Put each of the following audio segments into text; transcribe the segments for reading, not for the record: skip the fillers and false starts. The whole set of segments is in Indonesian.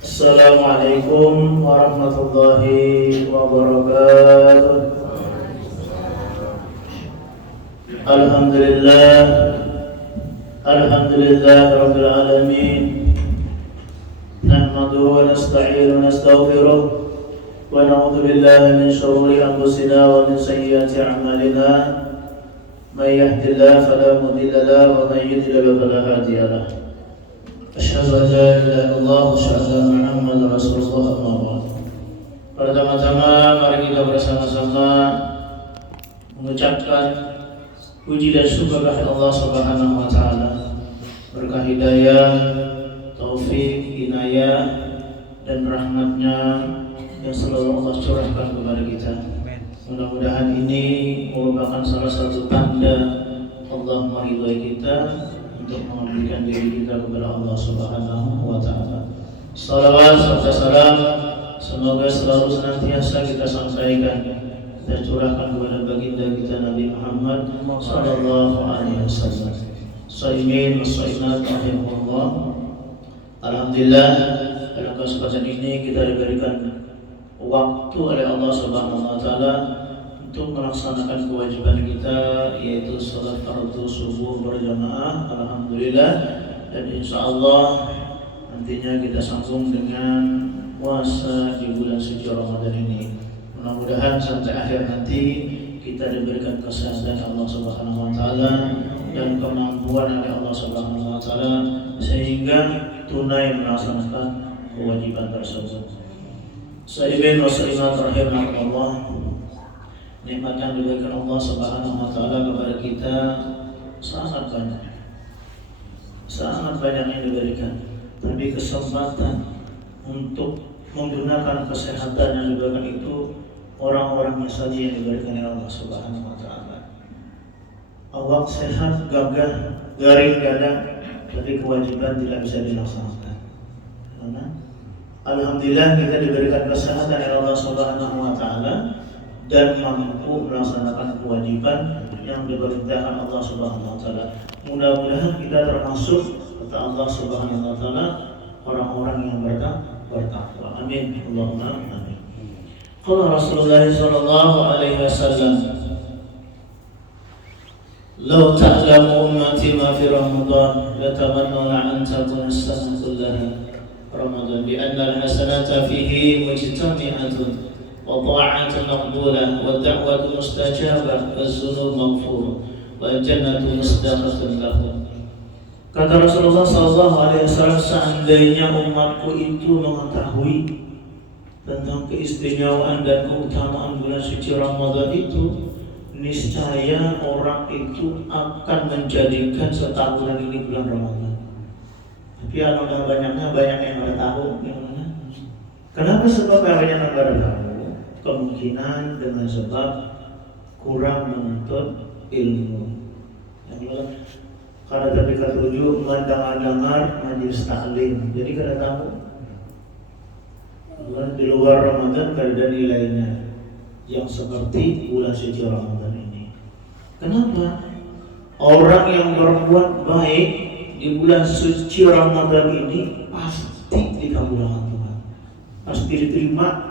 Assalamualaikum warahmatullahi wabarakatuh. Alhamdulillah, alhamdulillah rabbil alamin. Nahmaduhu wa nasta'inuhu wa nastaghfiruh wa na'udzu billahi min shururi anfusina wa min sayyiati a'malina. May yahdihillahu fala mudilla lahu wa may yudlil fala hadiya lahu. Asyhadu an la ilaha illallah wa asyhadu anna Muhammadar Rasulullah amma ba'd. Pertama-tama mari kita bersama-sama mengucapkan puji dan syukur kepada Allah Subhanahu wa taala. Berkah hidayah, taufik, inayah dan rahmatnya yang selalu Allah curahkan kepada kita. Mudah-mudahan ini merupakan salah satu tanda Allah meridhai kita untuk memberikan diri kita kepada Allah Subhanahu wa taala. Salawat serta salam semoga selalu senantiasa kita sampaikan, kita curahkan kepada baginda kita Nabi Muhammad sallallahu alaihi wasallam. Shaimin wassaimat rahimahullah. Alhamdulillah, pada kesempatan ini kita diberikan waktu oleh Allah Subhanahu wa taala untuk melaksanakan kewajiban kita, yaitu salat fardu subuh berjamaah. Alhamdulillah, dan insyaallah nantinya kita sambung dengan puasa di bulan suci Ramadan ini. Mudah-mudahan sampai akhir nanti kita diberikan kesehatan Allah Subhanahu wa taala dan kemampuan oleh Allah Subhanahu wa taala sehingga tunai melaksanakan kewajiban tersebut. Sayyidina Rasulullah rahimahullah, nikmat yang diberikan Allah Subhanahu wa taala kepada kita sangat banyak. Sangat banyak yang diberikan. Tapi kesempatan untuk menggunakan kesehatan yang diberikan itu orang-orangnya saja yang diberikan oleh Allah Subhanahu wa taala. Awak sehat, gagah, garing dada, tapi kewajiban tidak bisa dilaksanakan. Karena alhamdulillah kita diberikan kesehatan oleh Allah Subhanahu wa taala dan mampu melaksanakan kewajiban yang diperintahkan Allah Subhanahu wa taala. Mudah-mudahan kita termasuk kata Allah Subhanahu wa taala orang-orang yang bertakwa. Amin. Allahumma amin. Qala Rasulullah sallallahu alaihi wasallam, "Law ta'lamu ummati ma fi Ramadan, latamannawna an takuna as-sanata kullaha Ramadan, bi anna al-hasanata fihi mujtami'atun وطاعة مقبولة والدعوة مستجابة والذنوب مغفورة والجنة مصدقة لهم." Kata Rasulullah SAW, seandainya umatku itu mengetahui tentang keistimewaan dan keutamaan bulan suci Ramadan itu, niscaya orang itu akan menjadikan setahunan ini bulan Ramadan. Tapi alangkah banyaknya banyak yang nggak tahu yang mana. Kenapa? Sebab banyak yang nggak tahu. Kemungkinan dengan sebab kurang menuntut ilmu. Karena tadi ketujuh mendengar majelis taklim, jadi kada tahu. Di luar Ramadan kada ada nilainya yang seperti bulan suci Ramadan ini. Kenapa? Orang yang berbuat baik di bulan suci Ramadan ini pasti dikabulkan Tuhan, pasti diterima.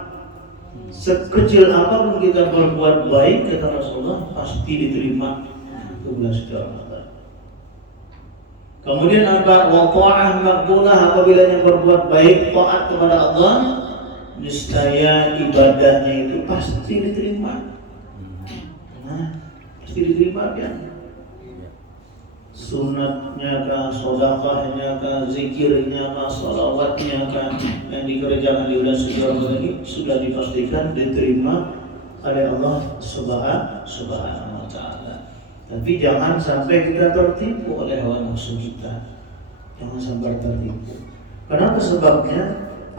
Sekecil apapun kita berbuat baik, kata Rasulullah, pasti diterima ke bulan suci Ramadan. Kemudian apa? Wa ta'ah maqbulah, apabila yang berbuat baik taat kepada Allah, niscaya ibadahnya itu pasti diterima. Nah, pasti diterima kan? Sunatnya kah, sedekahnya kah, zikirnya kah, salawatnya kah, yang dikerjakan di bulan suci Ramadan ini sudah dipastikan diterima oleh Allah Subhanahu wa taala. Tapi jangan sampai kita tertipu oleh hawa nafsu kita. Jangan sampai tertipu. Kenapa? Sebabnya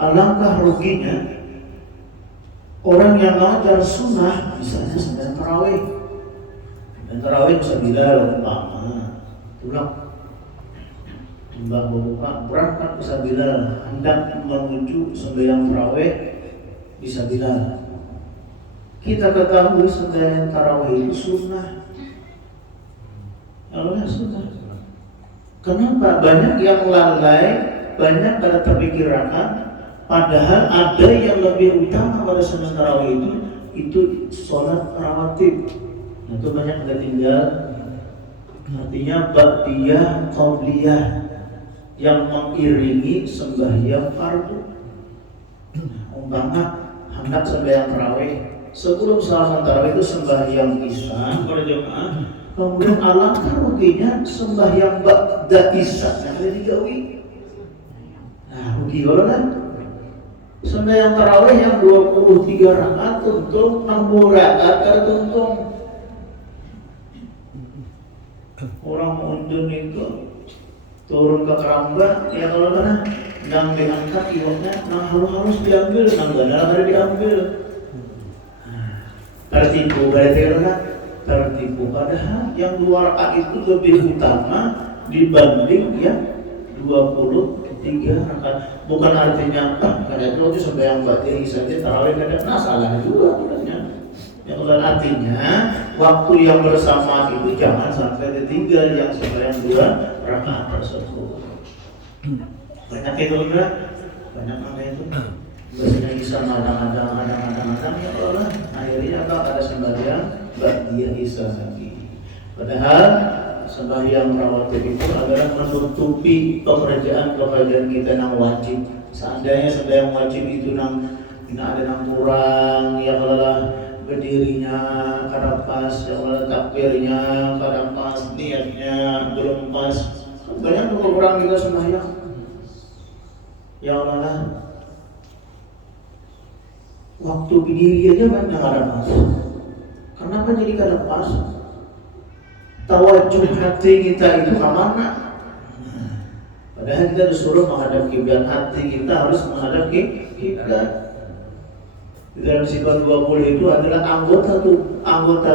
alangkah ruginya orang yang mengajar sunnah, misalnya sembahyang tarawih. Dan tarawih bisa bila lama. Pulang Mbak Bapak berangkat ke Sabila, hendak menuju sembahyang tarawih di Sabila. Kita ketahui sembahyang tarawih itu sunnah. Kalau sunnah, kenapa banyak yang lalai, banyak pada terpikirkan Padahal ada yang lebih utama pada sunat tarawih itu sholat rawatib. Nah, itu banyak yang tinggal. Artinya ba'diyah qabliyah yang mengiringi sembahyang fardu. Umpama hendak sembahyang tarawih, sebelum salat tarawih itu sembahyang isya pada jemaah. Kemudian alangkah ruginya sembahyang ba'da isya yang ada digawi. Nah, rugi kan? Sembahyang tarawih yang 23 rakaat tuntung 60 rakaat tertuntung. Orang undun itu turun ke keramba, ya kalau mana yang diangkat iwaknya, nah harus diambil, nah gak ada diambil. Tertipu berarti kan? Tertipu. Padahal yang 2 rakaat itu lebih utama dibanding yang 23 rakaat. Bukan artinya karena itu sembahyang ba'diyah saja tarawih kada salah juga sebenarnya. Yang artinya waktu yang bersama itu jangan sampai ditinggal yang sembahyang 2 rakaat tersebut. Banyak itu juga, banyak mana itu. Biasanya bisa kadang-kadang ya Allah. Akhirnya apa? Ada sembahyang ba'diyah isya lagi. Padahal sembahyang rawatib itu adalah menutupi pekerjaan kita yang wajib. Seandainya sembahyang wajib itu ada nang kurang, ya kalau berdirinya kadang pas, ya kalau takbirnya kadang pas, niatnya belum pas, banyak kurang juga sembahyang. Ya Allah, waktu berdiri aja banyak kadang pas. Kenapa jadi kadang pas? Tawajuh hati kita itu kemana? Padahal kita disuruh menghadap kiblat, hati kita harus menghadap kiblat. Di dalam sifat 20 itu adalah anggota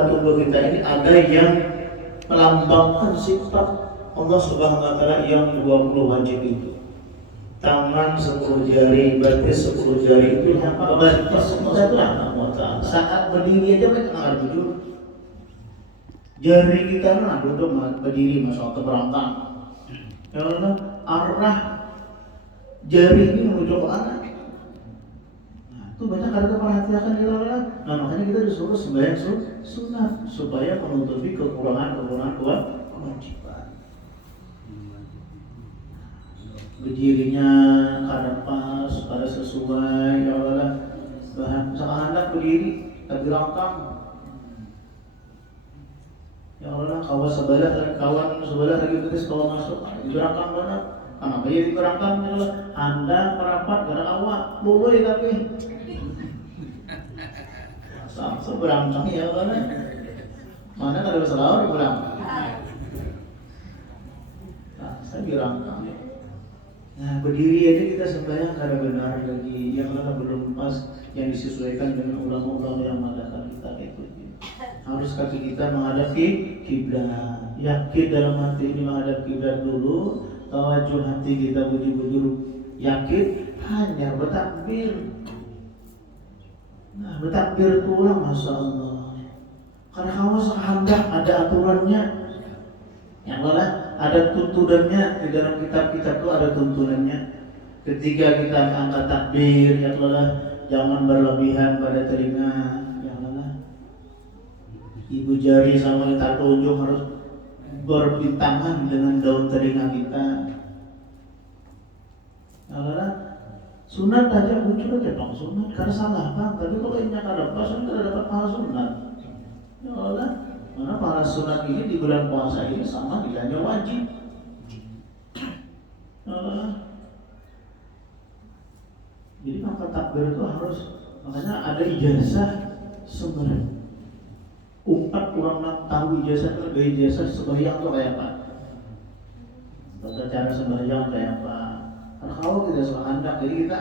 tubuh kita ini ada yang melambangkan sifat Allah Subhanahu wa taala yang 20 wajib itu. Tangan 10 jari, berarti 10 jari itu apa? Batas Allah Subhanahu wa taala. Saat berdiri aja kita enggak duduk. Jari kita duduk berdiri masuk ke berangkang. Karena arah jari ini menuju ke mana? Nah, itu banyak harga perhatian kita lah. Nah, makanya kita disuruh sembahyang sunat supaya menutupi kekurangan kewajiban. Berdirinya kada pas, kada sesuai, ya Allah. Bahan seanak berdiri, tak berangkang. Ya Allah, kawan sebelah lagi betis kalau masuk di berangkang mana? Kenapa ya di berangkang ya Allah? Anda merapat gara awak, luluy tapi seberangkang ya Allah. Mana kada bisa lawan di berangkang. Nah, saya berangkang. Nah, berdiri aja kita sembahyang kada benar lagi, yang Allah belum pas, yang disesuaikan dengan ulama-ulama yang mengadakan kita itu. Harus kaki kita menghadap kiblat. Yakin dalam hati ini menghadap kiblat dulu. Tawajuh hati kita bujur-bujur yakin hanya bertakbir. Nah, bertakbir itu ulang, masya Allah. Karena hawas hendak ada aturannya. Yang mana ada tuntunannya di dalam kitab-kitab itu ada tuntunannya. Ketika kita angkat takbir, ya Allah, jangan berlebihan pada telinga. Ibu jari sama kita tunjuk harus berbintangan dengan daun telinga kita. Nah, sunat aja muncul aja dong sunat karena salah bang. Tapi kalau ini ada pas kan tidak dapat pahala sunat. Ya Allah, mana pahala sunat ini di bulan puasa ini sama nilainya wajib. Jadi maka takbir itu harus, makanya ada ijazah sebenarnya. Umpat kurang tahu ijazah sembahyang itu kayak apa? Tata cara sembahyang kayak apa? Karena kalau kita sehandak, jadi kita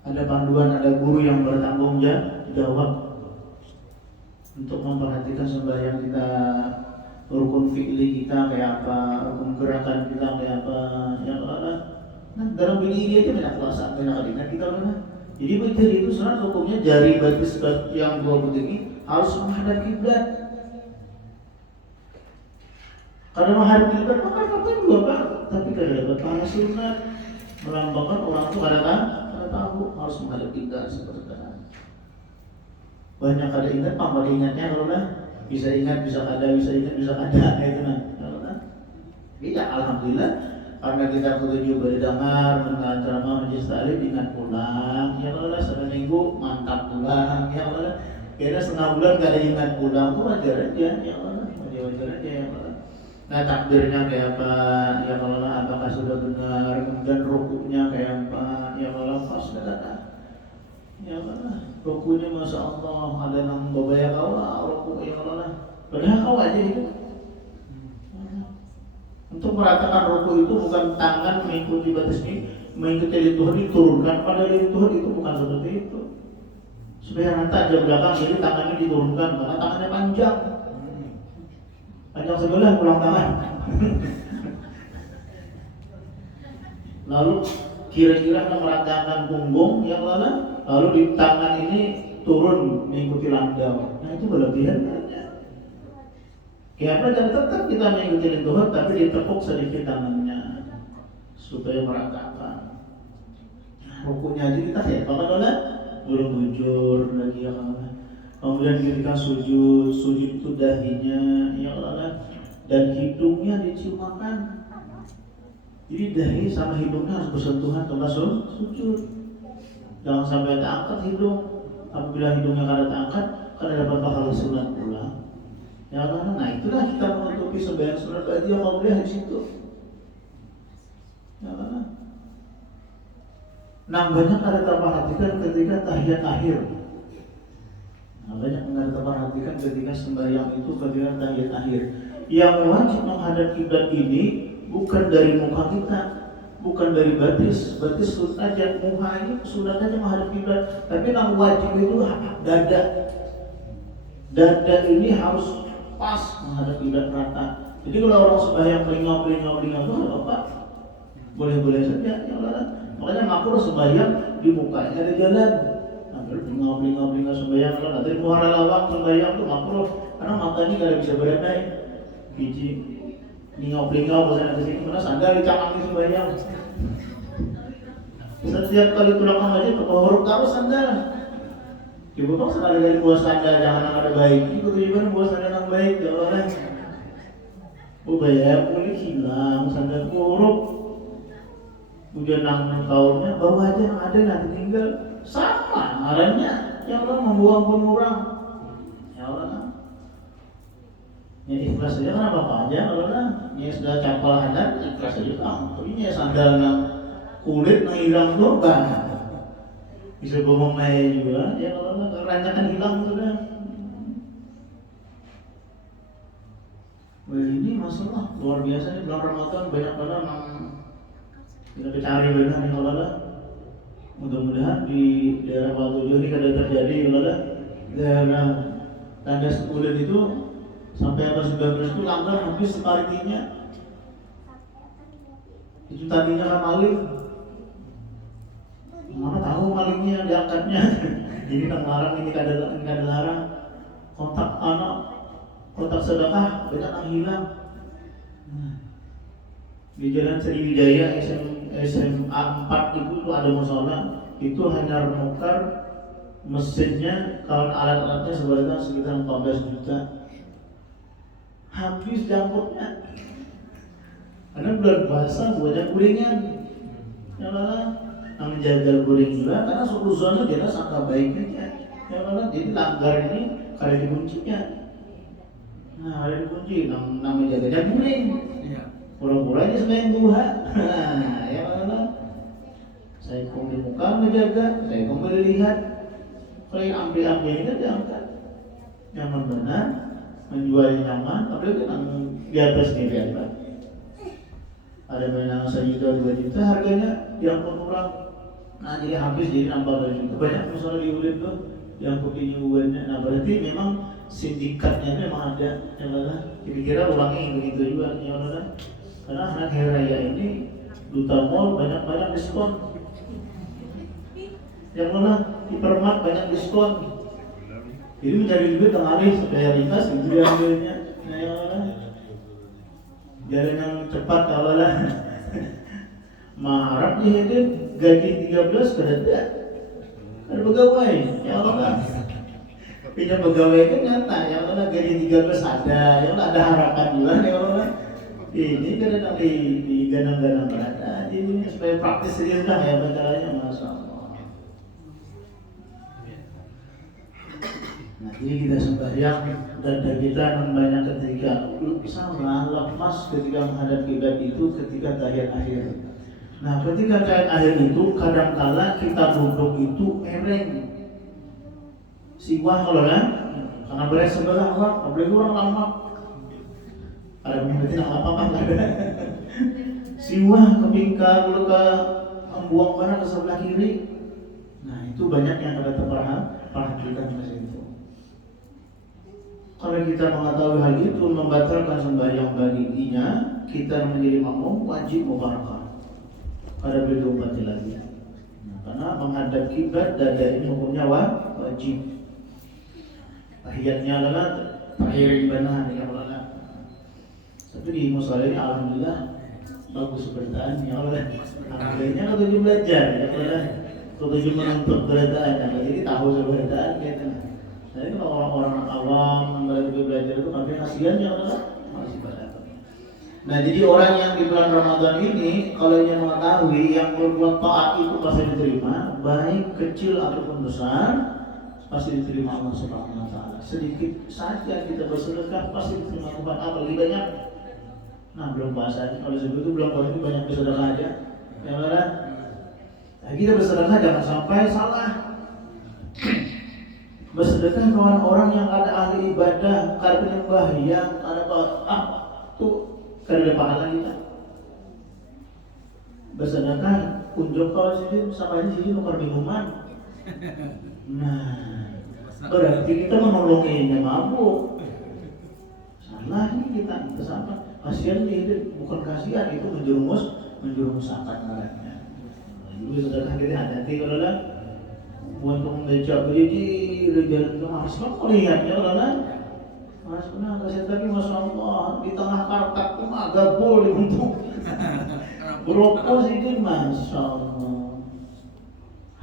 ada panduan, ada guru yang bertanggung jawab untuk memperhatikan sembahyang kita, rukun fi'li kita kayak apa, rukun gerakan kita kayak apa, yang ada. Nah, dalam berdiri aja banyak puasa, banyak kalimat kita mana? Jadi berdiri itu sunat hukumnya jari batis yang 20 ini harus menghadap kiblat. Karena menghadap kiblat maka apa dua pak, tapi kada dapat pahala sunat. melambangkan orang itu kada tahu harus menghadap kita seperti itu. Banyak kada ingat, pada ingatnya kalau lah bisa ingat bisa kada, bisa ingat bisa kada itu nah. Tidak, alhamdulillah karena kita ketujuh berdengar mendengar ceramah majelis taklim ingat pulang. Ya Allah satu minggu mantap pulang. Ya Allah kira setengah bulan kada ingat pulang tuh wajar aja. Ya Allah wajar aja ya Allah. Nah takdirnya kayak apa? Ya Allah apakah sudah benar? Kemudian rukuknya kayak apa? Ya Allah pas kata. Ya Allah rukuknya masya Allah ada yang berbaya kau rukuk ya Allah. Padahal kau aja itu. Untuk meratakan rukuk itu bukan tangan mengikuti batas ini, mengikuti lidah Tuhan diturunkan pada lidah Tuhan itu bukan seperti itu. Supaya rata aja belakang jadi tangannya diturunkan karena tangannya panjang sebelah pulang tangan. Lalu kira-kira meratakan punggung yang lalu di tangan ini turun mengikuti landau. Nah itu berlebihan. Kenapa dan tetap kita mengikuti Tuhan tapi ditepuk sedikit tangannya supaya meratakan. Rukuknya aja kita ya, apa belum bujur lagi ya Allah. Kemudian ketika sujud itu dahinya ya Allah dan hidungnya diciumakan. Jadi dahi sama hidungnya harus bersentuhan termasuk sujud. Jangan sampai terangkat hidung. Apabila hidungnya kada terangkat, kada dapat pahala sunat pula. Ya Allah, nah itulah kita menutupi sembahyang sunat ba'diyah qabliyah di situ. Ya Allah. Nah banyak ada terperhatikan ketika tahiyat akhir. Nah banyak ada terperhatikan ketika sembahyang itu ketika tahiyat akhir. Yang wajib menghadap kiblat ini bukan dari muka kita, bukan dari batis sunat aja, muka ini sunat aja menghadap kiblat. Tapi yang wajib itu dada. Dada ini harus pas menghadap kiblat rata. Jadi kalau orang sembahyang pelingau itu apa? Boleh-boleh saja ya Allah. Makanya makruh sembahyang di mukanya ada jalan. Hampir pelingau sembahyang kalau nanti muara lawang sembahyang itu makruh karena matanya kada bisa berenai. Biji pelingau bosan ke sini mana sandal dicangkang sembahyang. Setiap kali pulang aja kehorok taruh sandal. Ibu kok sekali-kali buat sandal jangan ada baik. Itu tujuan buat sandal yang baik ya Allah. Bayar boleh hilang sandal buruk. Udah nang tahunnya bawa aja yang ada nanti tinggal sama arahnya. Ya Allah membuang pun orang. Ya Allah. Ya ikhlas saja kan apa aja kalau lah. Ya sudah capal hadat ikhlas saja kan. Tapi ya sandal nang kulit nang hilang tuh kan. Bisa bohong maya juga, ya kalau nggak rancangan hilang sudah. Well, ini masalah luar biasa nih bulan Ramadan banyak banget yang kita cari benar nih kalau lah. Mudah-mudahan di daerah Batu Jodi kada terjadi kalau lah. Daerah Tandas Kulit itu sampai abad 19 itu langgar habis separitinya. Itu tadinya kan maling. Mana tahu malingnya diangkatnya. Jadi nang larang ini kada larang. Kontak anak, kontak sedekah banyak yang hilang. Di Jalan Sriwijaya SMA 4 itu ada musola. Itu hanya menukar mesinnya, kalau alat-alatnya sekitar 14 juta. Habis jangkutnya. Karena bulan puasa banyak kuringan. Ya Allah. Yang menjaga guring juga karena sukuzonnya dia sangat baiknya ya Allah. Jadi langgar ini kada dikuncinya. Nah ada dikunci namanya jaganya guring pura-pura aja sembahyang duha. Ya Allah saya kong di muka menjaga, saya kong melihat kalau yang ambil ini kan diangkat nyaman benar menjualnya nyaman tapi kan di atas ini diangkat. Ada yang 1 juta 2 juta harganya yang kurang. Nah jadi habis jadi nambah lagi. Banyak misalnya di Ulin tuh yang kopi nyuwennya. Nah berarti memang sindikatnya memang ada. Ya Allah. Kira-kira ulangnya begitu juga. Ya Allah. Karena anak hari raya ini Duta Mall banyak diskon. Yang mana hipermat banyak diskon. Jadi mencari duit tengah supaya ringkas gitu dia ambilnya. Nah ya Allah. Jalan yang cepat kalau lah. Maharap dia itu gaji 13 kerja. Ada pegawai, ya Allah. Pindah pegawai itu nyata, ya Allah gaji 13 ada, ya Allah ada harapan juga, ya Allah. Ini kadang di gadang-gadang berada, ini supaya praktis saja sudah ya caranya, masya Allah. Nah ini kita sembahyang dan kita banyak ketika salah lepas ketika menghadap kiblat itu ketika tahiyat akhir. Nah ketika tahiyat akhir itu kadang-kala kita duduk itu mereng siwah kalau kan karena beres sebelah Allah boleh kurang lama ada mengerti apa siwah kepingkar dulu ke membuang mana ke sebelah kiri. Nah itu banyak yang ada terperhatikan di situ. Kalau kita mengetahui hal itu membatalkan sembahyang baginya, kita menjadi makmum wajib mubarakah. Pada beliau mati lagi. Karena menghadap kiblat dada ini hukumnya wajib. Tahiyatnya adalah tahiyat ibadah ya Allah. Tapi di musola ini alhamdulillah bagus beritaannya Allah. Akhirnya kalau tujuh belajar ya Allah. Kalau tujuh menuntut beritaannya, jadi tahu beritaan gitu. Jadi kalau orang-orang awam yang belajar itu makanya kasihan ya Allah masih pada. Nah jadi orang yang di bulan Ramadan ini kalau yang mengetahui yang berbuat taat itu pasti diterima, baik kecil ataupun besar pasti diterima Allah Subhanahu Wa Taala. Sedikit saja kita bersedekah pasti diterima Tuhan, apalagi banyak. Nah belum puasa, kalau segitu belum puasa itu banyak bersedekah aja, ya kan? Nah, kita bersedekah jangan sampai salah. Bersedekah kawan orang yang ada ahli ibadah, karena penyembahyang, ada tuh kada pahala kita. Bersedekah unjuk kau sini sama ini sini nuker minuman. Nah, berarti kita menolongi yang mabuk. Salah ini kita sama. Kasihan itu bukan kasihan itu menjerumuskan marahnya. Jadi sedekah kita hati-hati kalau lah. Untuk membaca jadi jalan ke Mas kok lihatnya lah. Mas benar saya tadi Masya Allah di tengah kartak itu agak boleh untuk berokok sedikit Masya Allah.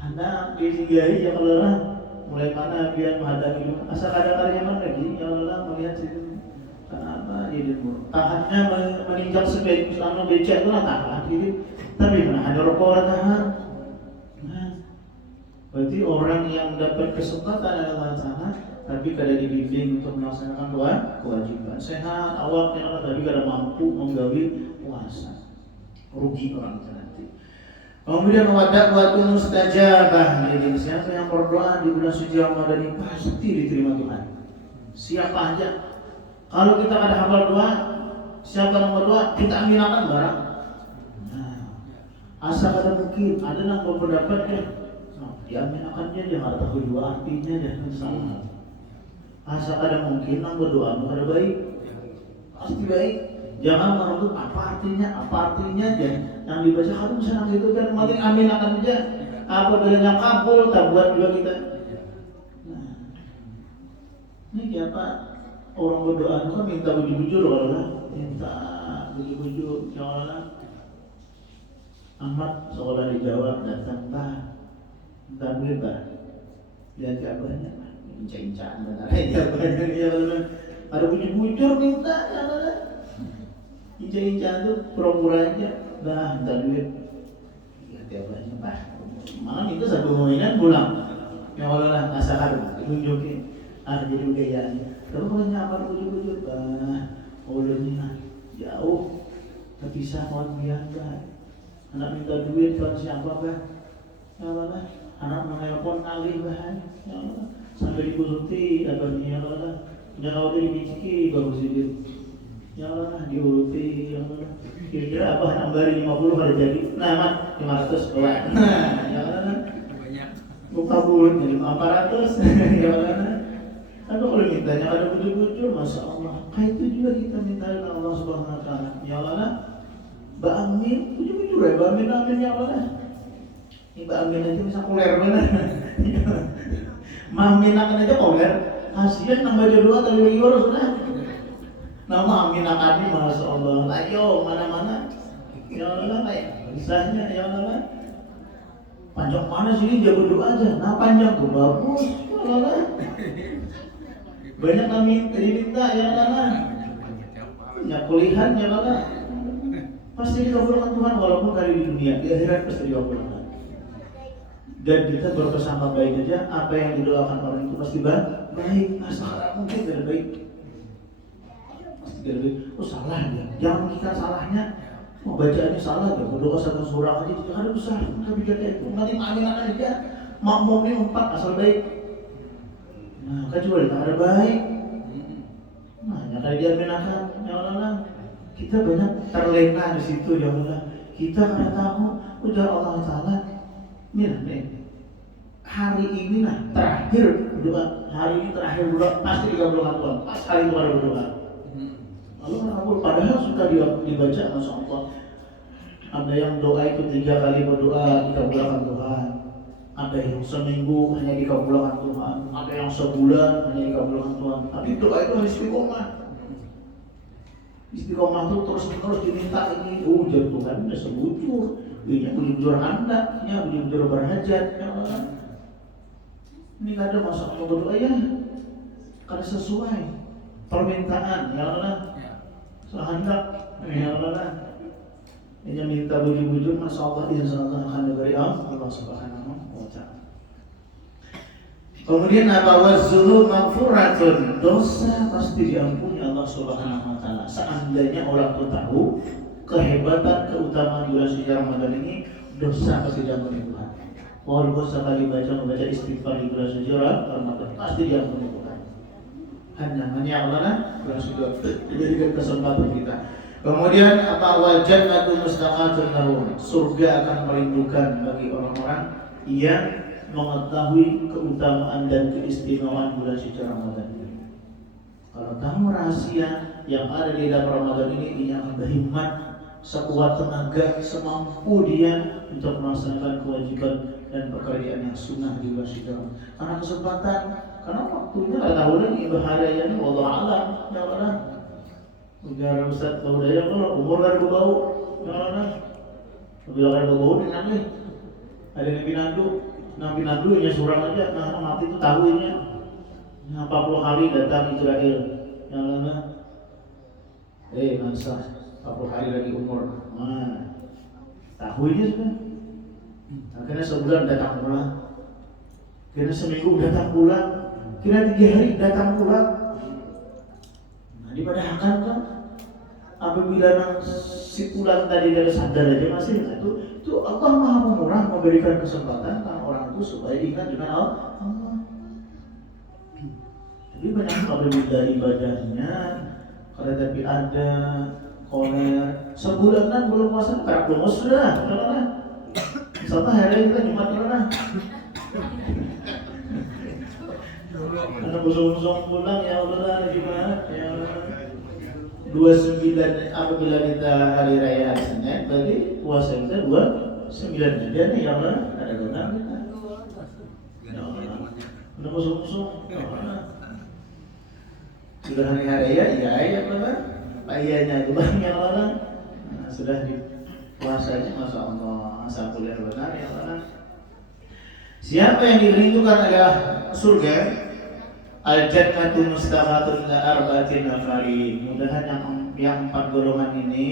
Anak disigai ya kalau lah mulai mana biar menghadapi asal kadang-kadang yang lagi ya Allah melihat situ kenapa jadi tahannya menginjak sepeda selama becak itu lah tahan jadi tapi mana ada rokok orang tahan. Berarti orang yang dapat kesempatan adalah sana, tapi kada dibimbing untuk melaksanakan kewajiban. Sehat, awak yang tapi kada mampu menggawi puasa, rugi orang nanti. Kemudian waktu mustajabah, jadi siapa yang berdoa di bulan suci Ramadan ini pasti diterima Tuhan. Siapa aja. Kalau kita ada hafal doa, siapa yang berdoa kita aminakan barang. Nah, asal ada mungkin ada yang berpendapat ya. Diaminakannya dia nggak tahu dua artinya dia sama. Asal ada mungkin yang berdoa ada baik, pasti baik. Jangan menuntut apa artinya dia. Yang dibaca kalau misalnya gitu kan makin aminakan aja. Apa bedanya kabul tak buat juga kita. Nah, ini siapa orang berdoa itu kan minta bujur-bujur Allah, minta bujur-bujur ya Allah. Amat seolah dijawab datang bah. Dan bebas, lihat kabarnya, incang-incang benar. Jawabannya dia ada bujur-bujur minta, incang-incang tu pura-pura aja, dah minta duit. Lihat kabarnya, bah, malam itu satu mainan pulang. Ya Allah lah, asal tunjukin, jadi gayanya. Tapi kalau nyamar bujur-bujur, bah, ulunnya jauh, terpisah kawan biasa. Anak minta duit kawan siapa bah? Ya Allah. Anak menelpon kali bahan, ya Allah. Sampai diuruti, abangnya ya Allah. Jangan kau dibiciki bagus itu. Ya Allah, diuruti, ya Allah. Kira-kira apa nambah 50 ada jadi? Nah, mat 500 bawa. Nah, ya Allah. Buka bulan jadi 400, ya Allah. Tapi kalau mintanya ada bujur-bujur, masya Allah. Kayak itu juga kita minta ke Allah Subhanahu Wa Taala. Ya Allah, ba'amin, bujur-bujur ya, ba'amin amin ya Allah. Mbak Amin aja bisa kuler bener. Maminakan aja kuler. Kasian nambah jodoh kali liur sudah. Nama aminakan ini masya Allah. Ayo mana-mana. Ya Allah kayak kisahnya ya Allah. Panjang mana sini jago doa aja. Nah panjang tuh bagus ya Allah. Banyak kami minta ya Allah. Banyak kuliah ya Allah. Pasti dikabulkan Tuhan walaupun kali di dunia, di akhirat pasti dikabulkan. Dan kita berprasangka baik aja, apa yang didoakan orang itu pasti baik. Nah sekarang mungkin tidak baik. Pasti tidak baik. Oh salah ya, jangan kita salahnya. Oh bacaannya salah ya, berdoa satu surah aja itu ada besar. Tapi kata itu nanti maafin aja. Makmumnya 4 asal baik. Nah kecuali tak ada baik. Nah ya kali dia menakan, ya Allah. Kita banyak terlena di situ ya Allah. Kita kada tahu ujar Allah Taala. Nih, hari ini nah terakhir berdoa. Hari ini terakhir berdoa pasti dikabulkan Tuhan. Pas hari itu ada berdoa. Lalu kenapa? Padahal suka dibaca Masya Allah. Ada yang doa itu 3 kali berdoa dikabulkan Tuhan. Ada yang seminggu hanya dikabulkan Tuhan. Ada yang sebulan hanya dikabulkan Tuhan. Tapi doa itu harus istiqomah. Istiqomah itu terus diminta ini, ujar Tuhan udah sebujur, ini bujur anda, ya bujur berhajat, ya Allah. Ini kadang masa mau berdoa ya, karena sesuai permintaan, ya Allah. Sehendak, ya Allah. Ini minta bujur, masya Allah, insya Allah akan diberi Allah Subhanahu wa Ta'ala. Kemudian apa wazulu maghfuratun, dosa pasti diampuni Allah Subhanahu wa Ta'ala. Seandainya orang itu tahu kehebatan keutamaan bulan suci Ramadan ini, dosa pasti diampuni Tuhan. Walaupun sekali membaca istighfar di bulan suci Ramadan pasti diampuni Tuhan. Hanya Allah bulan suci dijadikan kesempatan kita. Kemudian apa wajannatu mustaqatun lahum, surga akan merindukan bagi orang-orang yang mengetahui keutamaan dan keistimewaan bulan suci Ramadan ini. Kalau tahu rahasia yang ada di dalam Ramadan ini, dia akan berhimmat sekuat tenaga semampu dia untuk melaksanakan kewajiban dan pekerjaan yang sunnah di bulan suci Ramadan. Karena kesempatan, karena waktunya tak tahu lagi bahaya ini, wallahu a'lam. Ya Allah. Ujar Ustaz Baudaya kalau umur kan bau, ya Allah. Bila kan bau dengan nih. Ada yang pinandu. Nah pinandunya surang aja, nah mati itu tahunya 40 hari datang Israel. Yang lama masa 40 hari lagi umur. Nah tahunya sudah. Akhirnya sebulan datang pulang. Kira seminggu datang pulang. Kira 3 hari datang pulang. Nah dipadahkan kan apabila si pulang tadi dari sadar aja masih itu Allah Maha Pemurah memberikan kesempatan orang itu supaya ingat dengan Allah. Jadi banyak apabila ibadahnya kalau tapi ada koler sebulanan belum puasa karak belum sudah, kan? Misalnya hari kita Jumat kan? Karena busung-busung pulang ya Allah gimana? Ya Allah. 29 apabila kita hari raya Senin berarti puasa kita 29 aja nih ya Allah, ada guna kita. Ya Allah. Udah musuh-musuh. Sudah hari raya ya Allah. Ayahnya juga ya Allah. Nah, sudah di puasanya Masya Allah, asa kuliah benar ya Allah. Siapa yang dirindukan adalah surga. Al-jannatu mustaqatun la arba'atin nafarin. Mudahan yang 4 golongan ini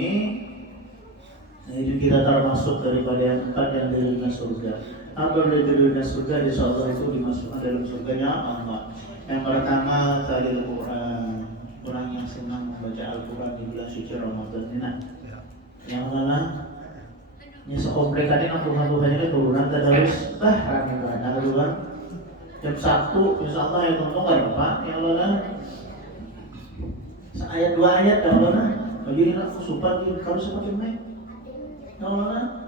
itu kita termasuk daripada yang 4 yang dari surga. Apabila dari surga insyaallah itu dimasukkan dalam surganya Allah. Yang pertama talil Quran. Orang yang senang membaca Al-Quran di bulan suci Ramadan ini. Yang mana? Nya sekomplek tadi Tuhan ini turunan tadarus rame banget duluan. Jam 1 insyaallah yang nonton kan Pak ya Allah. Ayat 2 ayat ya Allah. Bagi nak supan kalau seperti ini. Ya Allah.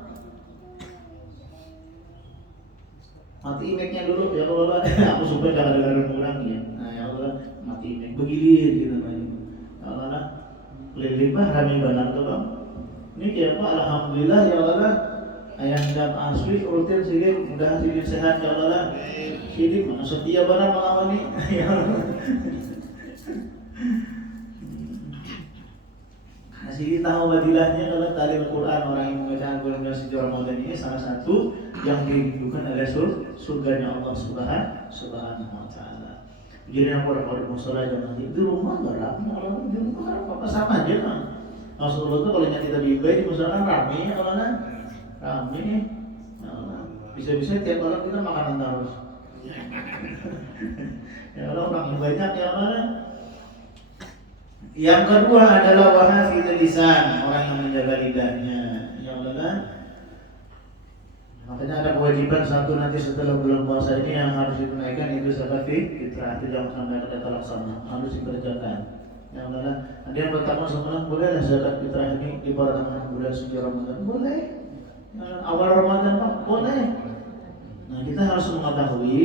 Mati imeknya dulu ya Allah. Aku supan jangan dengar orang ya. Nah ya Allah mati imek begilir gitu namanya. Ya Allah. Lelipah rame banget tuh Bang. Ini ya Pak alhamdulillah ya Allah. Ayah dan asli rutin sih mudah sih sehat ya Allah. Jadi mana setia barang mengawani ya Allah. Kasih tahu fadilahnya kalau tadi Al-Quran orang yang membaca Al-Quran bulan suci Ramadan ini salah satu yang dirindukan adalah surganya Allah Subhanahu wa taala. Jadi yang orang-orang musola jangan di rumah enggak ramai, di rumah apa sama aja kan. Rasulullah itu kalau kita di ibadah musola kan ramai, rame. Bisa-bisa tiap orang kita makanan terus. Ya orang banyak ya Allah. Yang kedua adalah wahafidul lisan, orang yang menjaga lidahnya. Ya Allah. Makanya ada kewajiban satu nanti setelah bulan puasa ini yang harus ditunaikan itu zakat fitrah. Itu jangan sampai ada terlaksana, harus dikerjakan. Ya Allah. Ada yang pertama sebenarnya boleh zakat fitrah ini di pertengahan bulan suci Ramadan. Boleh. Awal Ramadan Pak, boleh. Nah, kita harus mengetahui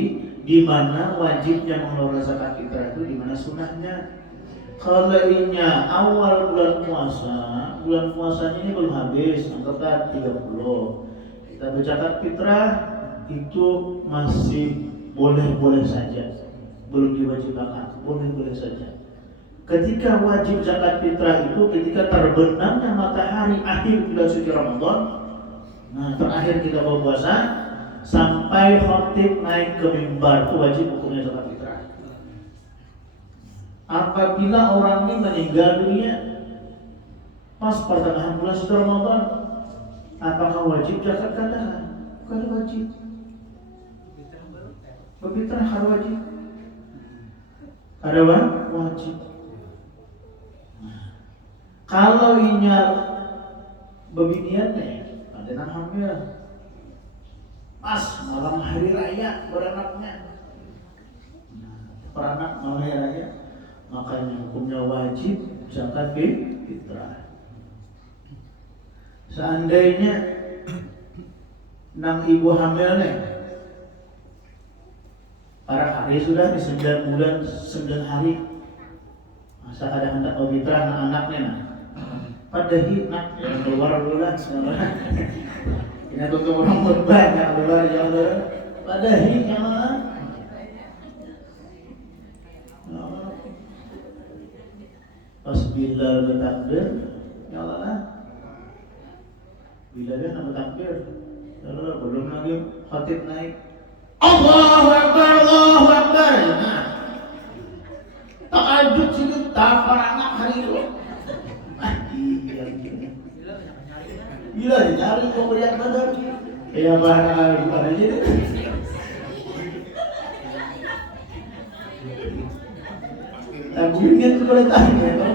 di mana wajibnya mengeluarkan zakat fitrah itu, di mana sunahnya. Kalau ininya awal bulan puasanya ini belum habis, anggaplah 30. Kita berzakat fitrah itu masih boleh-boleh saja, belum diwajibkan, boleh-boleh saja. Ketika wajib zakat fitrah itu ketika terbenamnya matahari akhir bulan suci Ramadan. Nah, terakhir kita berpuasa sampai khatib naik ke mimbar itu wajib hukumnya zakat fitrah. Apabila orang ini meninggal dunia pas pertengahan bulan suci Ramadan, apakah wajib zakat? Katakan, bukan wajib. Berfitrah harus wajib. Ada wajib. Kalau inya beginiannya, ada yang hamil, pas malam hari raya beranaknya, beranak malam hari raya, makanya hukumnya wajib zakat fitrah. Seandainya nang ibu hamil nih, para hari sudah di 9 bulan 9 hari, masa ada hendak fitrah anak-anaknya nah. Padahal nak yang keluar dulu lah sekarang. Ini untuk orang banyak keluar yang padahal yang pas Bilal bertakbir, ya Allah, Bilal dia nak bertakbir, ya Allah belum lagi khatib naik, Allahu Akbar, Allahu Akbar. Nah, takajud sini tak anak hari itu. Gila nyari kok melihat Badar. Ya bahan bukan aja deh. Lagunya tuh boleh tanya ya.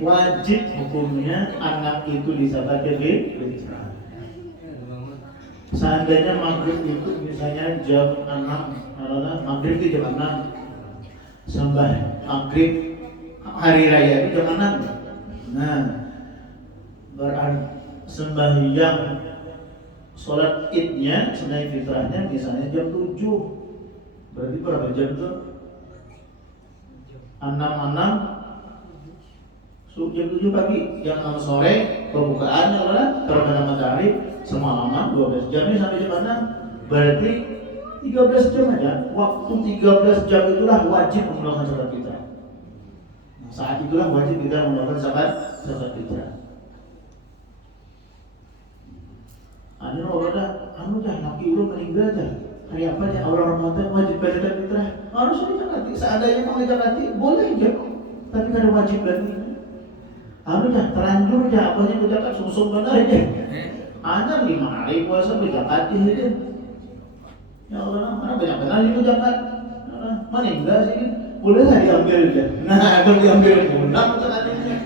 Wajib hukumnya anak itu dizakat fitrah. Seandainya maghrib itu misalnya jam 6, maghrib itu jam 6, sembah maghrib hari raya itu jam 6. Nah, berarti sembahyang sholat idnya sunai fitrahnya misalnya jam 7. Berarti berapa jam tuh? 6 jam 7 pagi, jam 6 sore pembukaan adalah terbenam matahari semalam 12 jam ini sampai jam 6. Berarti 13 jam aja. Waktu 13 jam itulah wajib mengeluarkan zakat fitrah. Nah, saat itulah wajib kita mengeluarkan zakat fitrah. Ada orang dah laki lu meninggal dah. Hari apa ya awal Ramadan wajib zakat fitrah. Harus dizakati. Seandainya mau dizakati boleh aja. Tapi kada wajib lagi. Dah terlanjur aja apanya berzakat sungsung benar aja. Ada 5 hari puasa berzakat aja. Ya Allah, mana banyak benar itu zakat. Mana enggak sih? Boleh lah diambil aja. Nah, kalau diambil pulang zakatnya.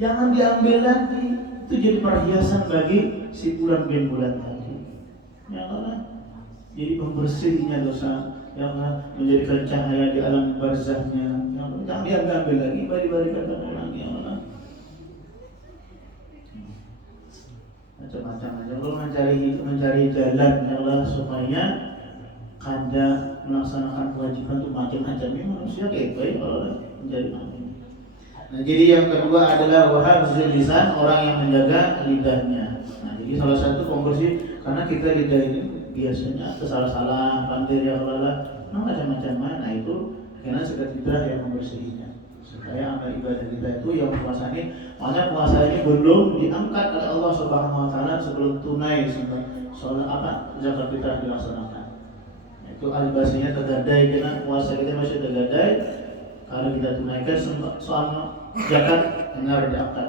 Jangan diambil lagi. Itu jadi perhiasan bagi si bulan bin bulan tadi. Ya Allah. Jadi pembersihnya dosa, yang menjadikan cahaya di alam barzahnya. Jangan diambil lagi, bari-barikan orang ya Allah. Macam-macam aja. Allah mencari jalan ya Allah supaya kada melaksanakan kewajiban itu macam-macam. Ini manusia kayak baik Allah menjadi amin. Nah, jadi yang kedua adalah wahafizul lisan, orang yang menjaga lidahnya. Nah, jadi salah satu pembersih karena kita lidah ini biasanya kesalah-salah, pandir ya Allah, macam-macam. Nah itu karena zakat fitrah yang membersihinya. Supaya amal ibadah kita itu yang puasa ini, makanya puasa ini belum diangkat oleh Allah Subhanahu Wa Taala sebelum tunai soal zakat fitrah dilaksanakan. Itu alibasinya tergadai karena puasa kita masih tergadai. Kalau kita tunaikan soal zakat benar diangkat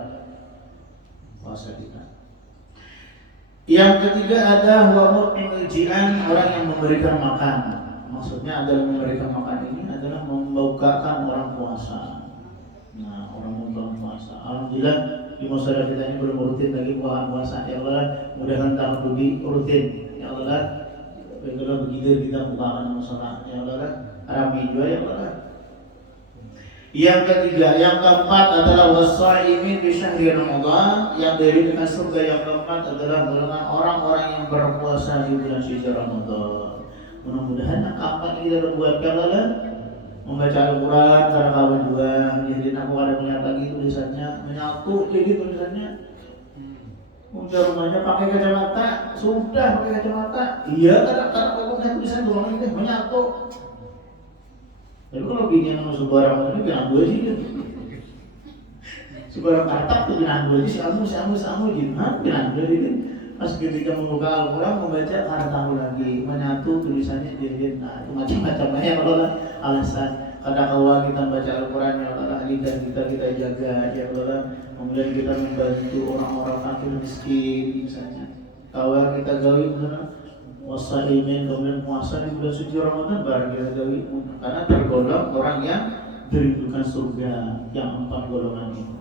puasa kita. Yang ketiga ada wa'mu'imul ji'an, orang yang memberikan makan. Maksudnya adalah memberikan makan ini adalah membukakan orang puasa. Nah, orang membuka puasa. Alhamdulillah di masyarakat kita ini belum rutin lagi puasa. Ya Allah, mudah-mudahan tahun lebih rutin. Ya Allah, begitulah begitu kita bukakan masalah. Ya Allah, rami juga ya Allah. Yang ketiga, yang keempat adalah wasaimin di syahri Ramadan, yang dari dengan surga. Yang keempat adalah golongan orang-orang yang berpuasa di bulan suci Ramadan. Mudah-mudahan yang keempat ini kita buat Allah membaca Al-Quran cara kawan juga. Jadi aku ada melihat lagi tulisannya menyatu, jadi tulisannya udah rumahnya pakai kacamata, sudah pakai kacamata. Iya, karena pokoknya tulisan golongan ini menyatu. Tapi kalau gini yang sebarang ini bilang dua sih, sebarang katak tuh bilang dua sih, samu gimana bilang dua ini. Pas ketika membuka Al-Quran membaca karena tahu lagi menyatu tulisannya jadi, nah itu macam-macamnya kalau alasan. Kadang kalau kita baca Al-Quran ya Allah, lidah kita jaga ya Allah, kemudian kita membantu orang-orang fakir miskin misalnya. Kalau kita gawi misalnya wasaimin kemudian puasa di bulan suci Ramadan barang kita gawi karena tergolong orang yang dirindukan surga yang 4 golongan itu.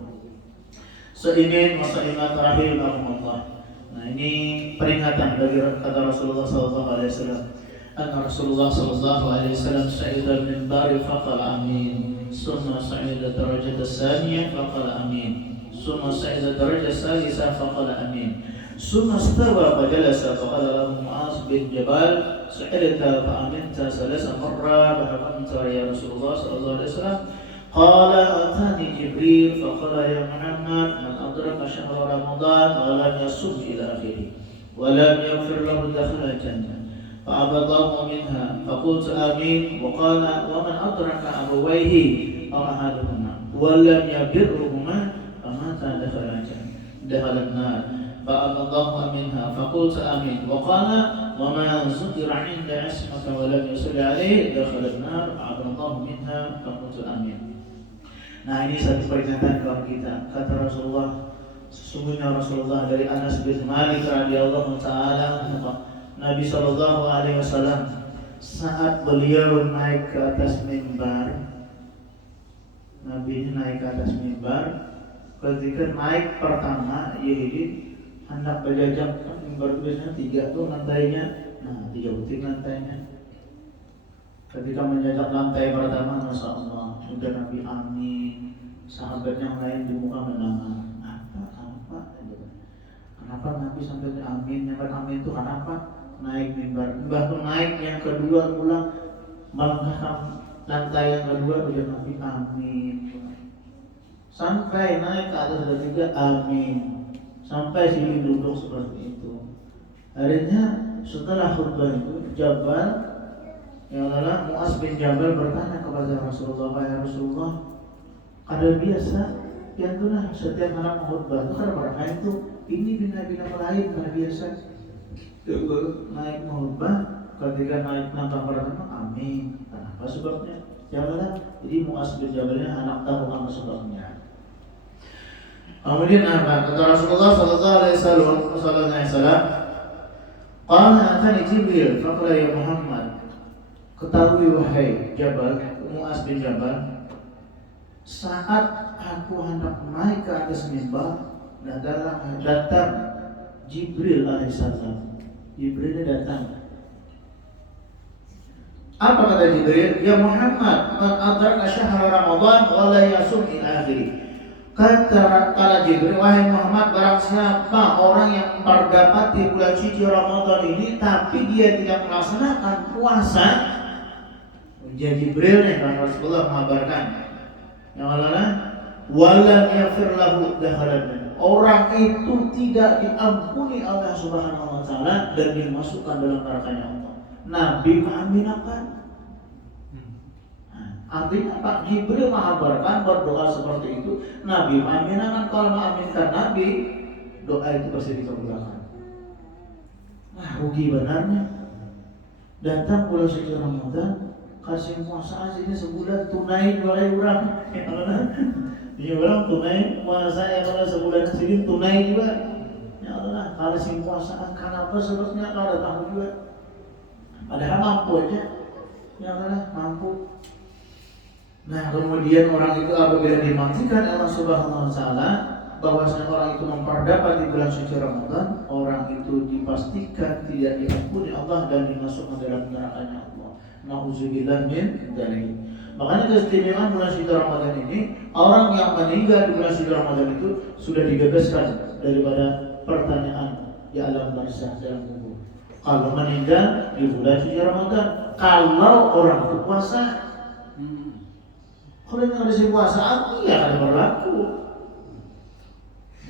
Seinin wasaimat terakhir Allah. Nah ini peringatan bagi kata Rasulullah SAW. Anna Rasulullah SAW sa'ida min bari faqala amin, summa sa'ida darajat as-saniyah faqala amin, summa sa'ida darajat as-salisah faqala amin, summa istawa fajalasa faqala lahu Mu'az bin Jabal sa'ilta fa'aminta salasa marra fa'aminta ya Rasulullah SAW. Qala atani Jibril faqala ya Muhammad man adraka syahra Ramadan wa lam yasum ila akhirih wa lam yaghfir lahu dakhala jannah fa'abadahu minha faqultu amin wa qala wa man adraka abawayhi aw ahaduhuma wa lam yabirruhuma famata dakhala an-nar fa'abadahu minha faqultu amin wa qala wa man zukira 'inda ismaka wa lam yusalli 'alaihi dakhala an-nar fa'abadahu minha faqultu amin. Nah ini satu peringatan kepada kita. Kata Rasulullah, sesungguhnya Rasulullah dari Anas bin Malik radhiyallahu taala, Nabi sallallahu alaihi wasallam saat beliau naik ke atas mimbar, Nabi ini naik ke atas mimbar. Ketika naik pertama, Yahudi hendak berjajak, mimbar itu biasanya 3 tuh lantainya, nah 3 butir lantainya. Ketika menjajak lantai pertama, Masya Allah, sudah Nabi amin. Sahabat yang lain di muka menangis. Kenapa Nabi sampai amin? Yang amin itu kenapa? Naik mimbar. Mimbar itu naik yang kedua pulang melangkahkan lantai yang kedua, udah Nabi amin. Sampai naik ke atas ketiga amin. Sampai sini duduk seperti itu. Akhirnya setelah khutbah itu Jabal yang adalah Mu'az bin Jabal bertanya kepada Rasulullah, ya Rasulullah, ada biasa yang itulah setiap malam khutbah itu kan berkah itu ini bina-bina lain karena biasa naik khutbah ketika naik nambah pertama amin. Kenapa sebabnya? Jawablah, jadi Mu'az bin Jabalnya anak tahu apa sebabnya. Kemudian apa? Kata Rasulullah sallallahu alaihi wasallam, qala atani Jibril faqala ya Muhammad, ketahui wahai Jabal, Mu'az bin Jabal, saat aku hendak naik ke atas mimbar, datang Jibril alaihissalam. Jibril datang. Apa kata Jibril? Ya Muhammad, man adraka syahra Ramadan wa la yasum ila akhirih. Kata Jibril, wahai Muhammad, barang siapa orang yang mendapati bulan suci Ramadan ini tapi dia tidak melaksanakan puasa, jadi Jibril nih kan Rasulullah mengabarkan yang adalah walam yaghfir lahu dakhalan. Orang itu tidak diampuni Allah Subhanahu wa taala dan dimasukkan dalam nerakanya Allah. Nabi mengaminkan. Artinya Pak Jibril mengabarkan berdoa seperti itu. Nabi mengaminkan, kalau mengaminkan Nabi, doa itu pasti dikabulkan. Nah, rugi benarnya. Datang bulan suci Ramadan, kasih puasa aja sebulan tunai mulai orang. Ya orang tunai puasa ya kalau sebulan sedikit tunai juga. Ya Allah, kalau sing puasaan kenapa sebabnya kalau datang juga. Padahal mampu aja. Ya Allah, mampu. Nah, kemudian orang itu apabila dimatikan Allah Subhanahu wa taala, bahwasanya orang itu memperdapat di bulan suci Ramadan, orang itu dipastikan tidak diampuni Allah dan dimasukkan dalam neraka Allah. Nauzubillah min dzalik. Makanya keistimewaan bulan suci Ramadan ini, orang yang meninggal di bulan suci Ramadan itu sudah dibebaskan daripada pertanyaan di alam barzakh dalam kubur. Kalau meninggal di bulan suci Ramadan, kalau orang itu puasa, kalau yang ada puasaan, iya ada berlaku.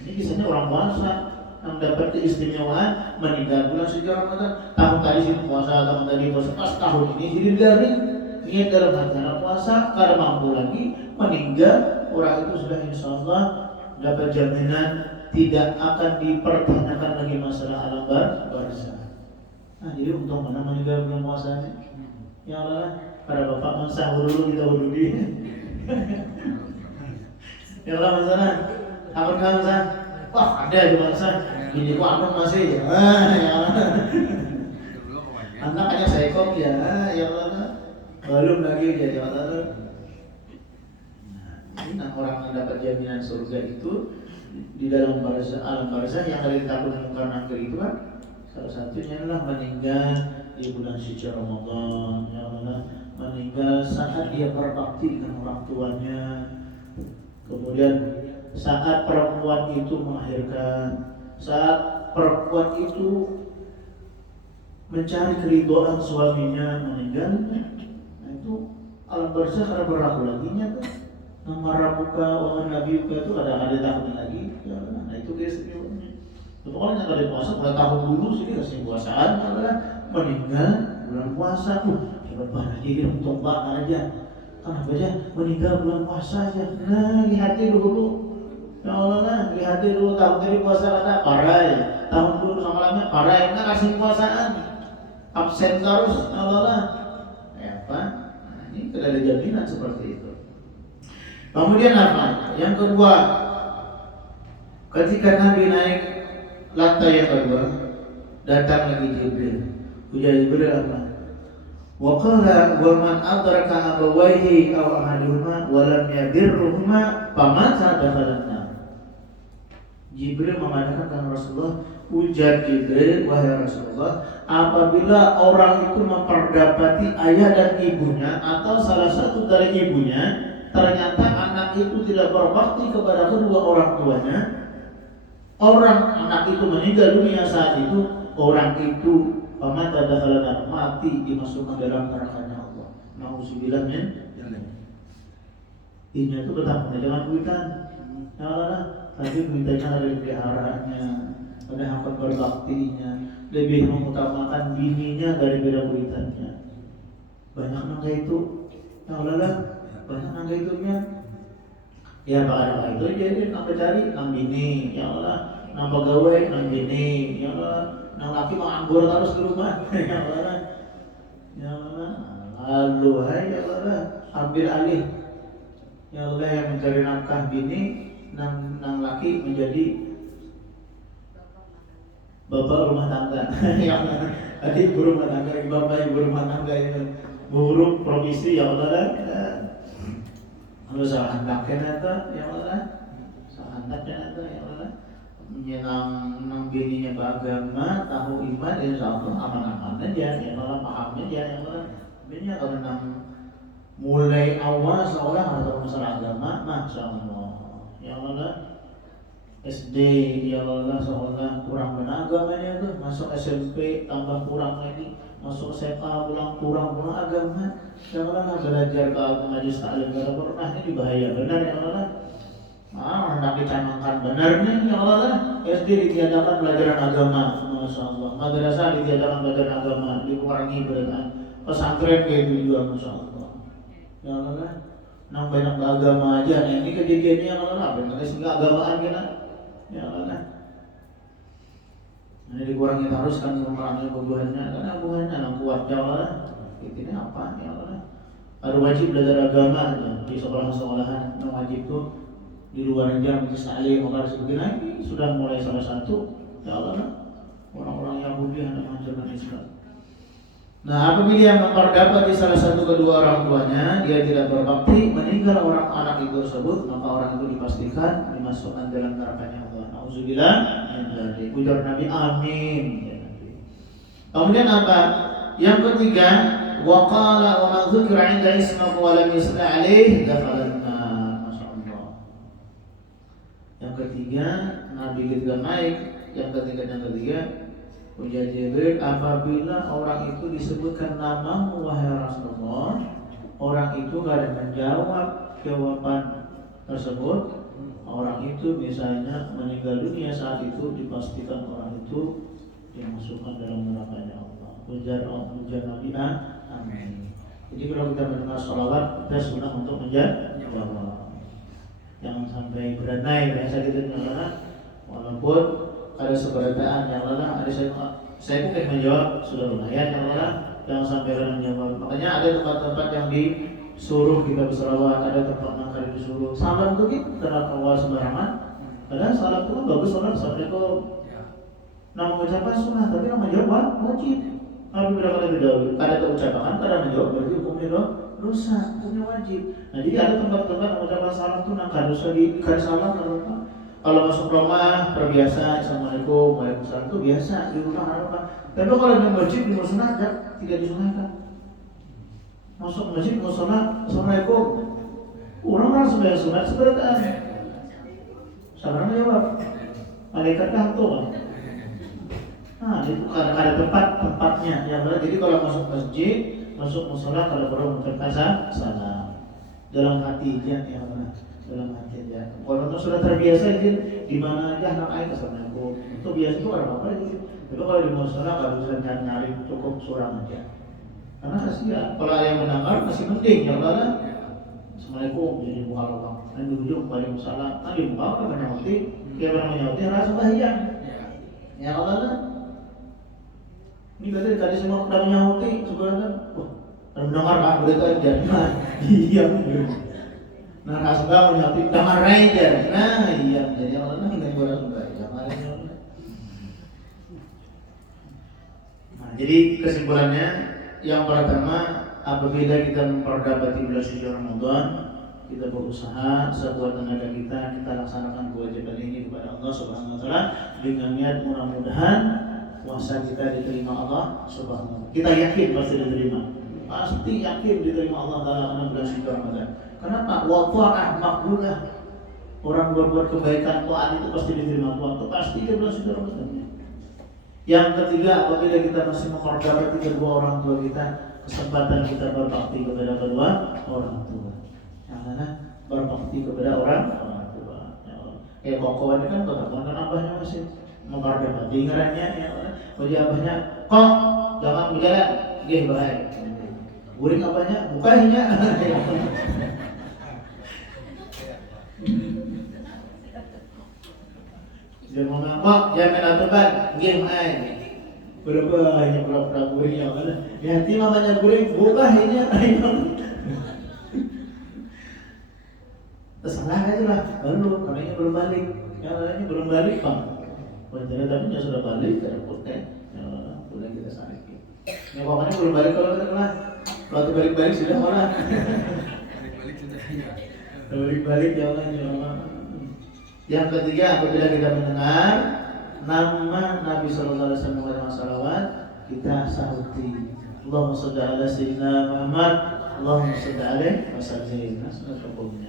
Ini kisahnya orang puasa yang dapat keistimewaan meninggal bulan suci Ramadan. Tahun tadi sih puasa, tahun tadi puasa, pas tahun ini jadi garing. Niat dalam hati puasa, karena mampu lagi meninggal, orang itu sudah insya Allah dapat jaminan tidak akan dipertanyakan lagi masalah alam barzakh. Nah, jadi untung mana meninggal belum puasanya. Ya Allah, para bapak mensahur dulu kita wudhu. Ya Allah masalah, takut kan Ustaz? Wah ada di Ustaz, ini kok anak masih ya. Ya Allah. Anak hanya sekop ya, ya Allah. Belum lagi jadi Allah. Nah, ini orang yang dapat jaminan surga itu di dalam alam barzakh yang ada di takut mungkar nakir itu kan salah satunya adalah meninggal di bulan suci Ramadan. Ya Allah, meninggal saat dia berbakti dengan orang tuanya. Kemudian saat perempuan itu melahirkan, saat perempuan itu mencari keridhaan suaminya meninggal. Nah itu alam barzakh ada berlaku lagi nya tuh. Nama Rabbuka wa Nabiyuka itu ada tahun lagi. Ya, nah itu keistimewaan. Pokoknya kalau puasa pada tahun dulu sih kasih puasaan adalah meninggal bulan puasa tuh. Hebat banget jadi untung banget aja. Kenapa aja meninggal bulan puasa aja. Nah, lihati dulu. Ya Allah, nah, lihati dulu tahun tadi puasa kata parai. Tahun dulu sama lamanya parai, nah kasih puasaan. Absen terus, ya Allah. Ya apa? Nah, ini tidak ada jaminan seperti itu. Kemudian apa? Yang kedua, ketika Nabi naik lantai yang kedua, datang lagi Jibril. Ujar Jibril apa? Wa qala wa man adraka abawayhi aw ahaduhuma wa lam yabirruhuma famata dakhalanna. Jibril memandangkan kepada Rasulullah, ujar Jibril, wahai Rasulullah, apabila orang itu memperdapati ayah dan ibunya atau salah satu dari ibunya, ternyata anak itu tidak berbakti kepada kedua orang tuanya, anak itu meninggal dunia saat itu, orang itu pamata dakhalanna, mati dimasukkan dalam nerakanya Allah. Nauzubillah min dzalik. Ini itu betapa jangan duitan. Ya Allah, tapi duitannya ada di peliharaannya, ada akan berbaktinya, lebih mengutamakan bininya daripada duitannya. Banyak nangga itu. Ya Allah, banyak nangga itunya. Ya Pak itu jadi nang cari nang bini, ya Allah, nang pegawai nang bini, ya Allah, nang laki mau anggur terus di rumah, ya Allah, ya Allah, lalu ya Allah, ambil alih, ya Allah yang mencari nafkah bini, nang laki menjadi bapak rumah tangga, ya Allah, adik ibu rumah tangga, bapak ibu rumah tangga itu, buruk provisi, ya Allah. Kalau salah anaknya nata, ya Allah, salah anaknya nata, ya Allah, menyenang bininya beragama, tahu iman, insya Allah aman-aman aja, ya Allah, paham aja, ya Allah. Bininya kalau mulai awal seolah ada masalah agama, masya Allah, ya Allah. SD, ya Allah, seolah kurang agamanya tuh, masuk SMP tambah kurang lagi. Masuk SMA kurang agama. Janganlah belajar ke majlis taklim kalau pernah, ini bahaya benar ya Allah. hendak dicanangkan benar nih ya Allah. SD ditiadakan pelajaran agama, masya Allah. Madrasah ditiadakan pelajaran agama, dikurangi berat. Pesantren kayak gitu juga, masya Allah. Ya Allah, nang banyak agama aja. Nah, ini kejadiannya ya Allah, benar sehingga agamaan kita. Ya Allah. Ini dikurangi terus kan mengurangi kebuahannya, karena kebuahannya yang kuat ya Allah. Ini apa ya Allah? Ada wajib belajar agama di sekolah-sekolahan, yang wajib tuh di luar jam misalnya maka sebegini sudah mulai salah satu ya Allah orang-orang Yahudi yang mengajarkan Islam. Nah, apabila yang terdapat di salah satu kedua orang tuanya dia tidak berbakti, meninggal orang anak itu tersebut, maka orang itu dipastikan dimasukkan dalam nerakanya Allah. Auzubillah min dzalik. Ujar Nabi amin ya Nabi. Kemudian apa? Yang ketiga, wa qala wa man dzukira 'inda ismihi wa lam yusli 'alaihi dakhala. Yang ketiga, Nabi ketika naik, yang ketiga, ujar Jibril, apabila orang itu disebutkan namamu wahai Rasulullah, orang itu gak ada menjawab jawaban tersebut, orang itu misalnya meninggal dunia saat itu, dipastikan orang itu dimasukkan dalam nerakanya Allah. Ujar Nabi amin. Jadi kalau kita mendengar sholawat, kita sunah untuk menjawab. Jangan sampai beranai biasa gitu nyala, walaupun ada seberataan yang lala, ada saya mungkin menjawab sudah lumayan yang lala, jangan sampai beranai menjawab. Makanya ada tempat-tempat yang disuruh kita berselawat, ada tempat yang disuruh salam tuh gitu, karena awal sembarangan. Padahal salam itu bagus, salam assalamualaikum. Nama ucapan sunnah, tapi nama jawab wajib. Tapi bila kali itu ada ucapan, ada menjawab berarti hukumnya dosa, hukumnya wajib. Nah, jadi ada tempat-tempat mengucapkan salam itu nang dosa di kali salam apa? Kalau masuk rumah terbiasa assalamualaikum, waalaikumsalam itu biasa di rumah apa? Tapi kalau di masjid di musnah tidak disunahkan. Masuk masjid musnah assalamualaikum. Orang sembahyang sunat sebenarnya. Sekarang jawab. Malaikat kantor. Nah, itu karena ada tempatnya yang benar. Jadi kalau masuk masjid, masuk musola kalau perlu mengucapkan salam dalam hati aja ya Allah, dalam hati aja. Kalau sudah terbiasa di mana aja anak ayat assalamualaikum itu biasa itu orang apa itu. Tapi kalau di musola kalau bisa nyari cukup seorang aja. Karena kasihan kalau ada yang mendengar masih penting ya Allah. Assalamualaikum jadi buka lubang. Dan duduk waalaikumsalam. Nah di buka kan menyauti, dia pernah menyauti rasa bahagia. Ya Allah. Ini tadi semua udah menyauti sebenarnya. Mendengar Pak berita aja. Nah, iya. Nah, rasanya menyauti dengar aja. Nah, iya. Jadi Allah enggak boleh sudah. Nah, jadi kesimpulannya yang pertama, apabila kita memperdapati bulan suci Ramadan, kita berusaha sekuat tenaga kita laksanakan kewajiban ini kepada Allah Subhanahu wa taala dengan niat mudah-mudahan puasa kita diterima Allah Subhanahu wa taala. Kita yakin pasti diterima. Pasti yakin diterima Allah taala karena bulan suci Ramadan. Kenapa? Wa ta'ah maqbulah. Orang berbuat kebaikan taat itu pasti diterima Tuhan. Itu pasti di bulan suci Ramadan. Yang ketiga, apabila kita masih memperdapati kedua orang tua kita, kesempatan kita berbakti kepada kedua orang tua. Yang mana berbakti kepada orang tua. Kayak kawan kan kan abahnya masih memperdapati ngarannya ya. Bagi abahnya, kok jangan berjalan, gih baik. Uring abahnya, bukanya. Jangan ngomong, jangan aturan, game aja. Berapa hanya pura-pura guring yang mana? Ya hati mamanya guring, buka hanya terserah aja lah, baru karena belum balik. Yang lainnya belum balik bang. Wajarnya tapi sudah balik, ada poten. Ya boleh kita saling. Yang pokoknya belum balik kalau kita lah. Kalau balik-balik sudah malah. Balik-balik ya Allah. Yang ketiga, apabila kita mendengar nama Nabi Sallallahu Alaihi Wasallam, kita sahuti. Allahumma shalli ala sayyidina Muhammad, Allahumma shalli alaihi wasallam.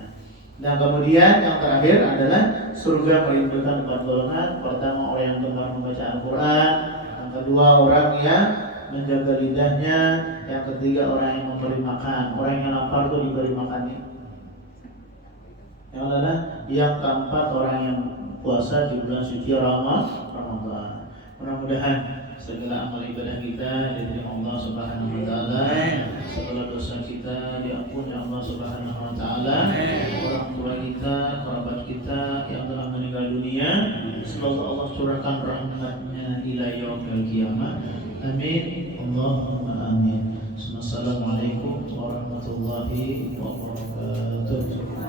Dan kemudian yang terakhir adalah surga melimpahkan 4 golongan. Pertama orang yang gemar membaca Al-Quran, yang kedua orang yang menjaga lidahnya, yang ketiga orang yang memberi makan. Orang yang lapar itu diberi makannya. Yang adalah yang keempat orang yang puasa di bulan suci Ramadan. Mudah-mudahan segala amal ibadah kita diterima Allah Subhanahu wa taala, segala dosa kita diampuni Allah Subhanahu wa taala, orang tua kita, kerabat kita yang telah meninggal dunia semoga Allah curahkan rahmatnya ila yaumil qiyamah. Amin. Allahumma amin. Assalamualaikum warahmatullahi wabarakatuh.